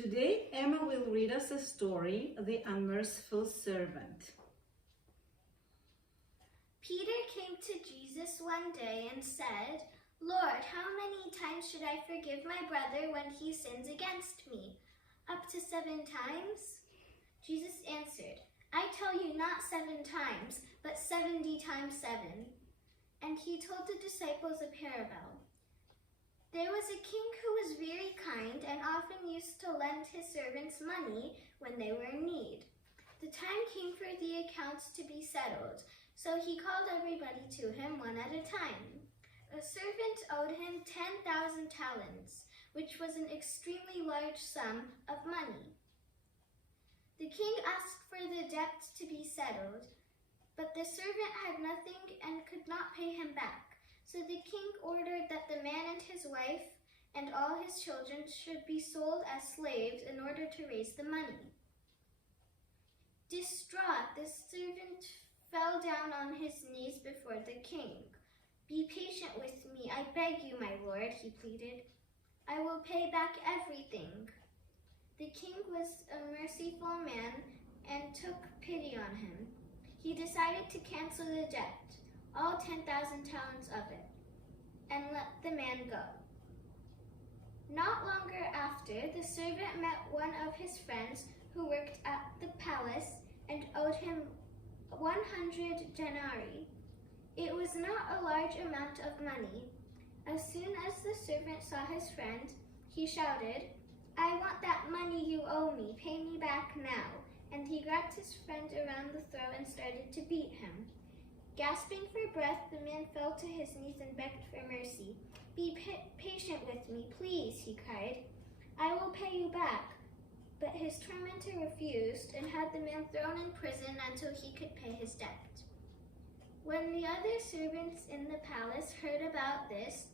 Today, Emma will read us a story, The Unmerciful Servant. Peter came to Jesus one day and said, "Lord, how many times should I forgive my brother when he sins against me? Up to 7 times?" Jesus answered, "I tell you not 7 times, but 70 times 7. And he told the disciples a parable. There was a king who was very kind and often used to lend his servants money when they were in need. The time came for the accounts to be settled, so he called everybody to him one at a time. A servant owed him 10,000 talents, which was an extremely large sum of money. The king asked for the debt to be settled, but the servant had nothing and could not pay him back. So the king ordered that the man and his wife and all his children should be sold as slaves in order to raise the money. Distraught, the servant fell down on his knees before the king. "Be patient with me, I beg you, my lord," he pleaded. "I will pay back everything." The king was a merciful man and took pity on him. He decided to cancel the debt, all 10,000 talents of it, and let the man go. Not longer after, the servant met one of his friends who worked at the palace and owed him 100 denarii. It was not a large amount of money. As soon as the servant saw his friend, he shouted, "I want that money you owe me, pay me back now." And he grabbed his friend around the throat and started to beat him. Gasping for breath, the man fell to his knees and begged for mercy. "Be patient with me, please," he cried. "I will pay you back." But his tormentor refused and had the man thrown in prison until he could pay his debt. When the other servants in the palace heard about this,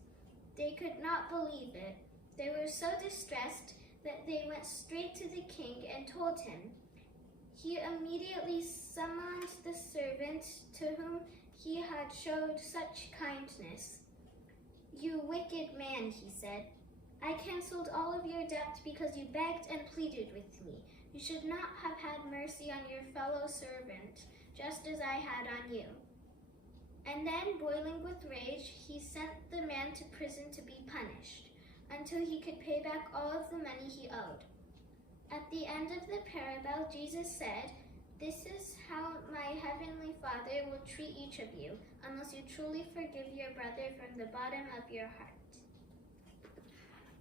they could not believe it. They were so distressed that they went straight to the king and told him. He immediately summoned the servant to whom he had showed such kindness. "You wicked man," he said. "I canceled all of your debt because you begged and pleaded with me. You should not have had mercy on your fellow servant, just as I had on you." And then, boiling with rage, he sent the man to prison to be punished, until he could pay back all of the money he owed. At the end of the parable, Jesus said, "This is how my heavenly Father will treat each of you, unless you truly forgive your brother from the bottom of your heart."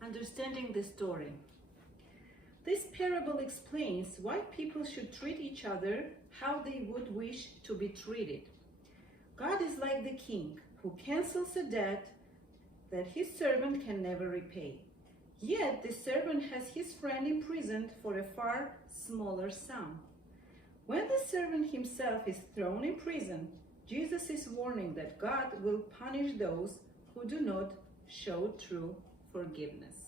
Understanding the story. This parable explains why people should treat each other how they would wish to be treated. God is like the king who cancels a debt that his servant can never repay. Yet the servant has his friend imprisoned for a far smaller sum. When the servant himself is thrown in prison, Jesus is warning that God will punish those who do not show true forgiveness.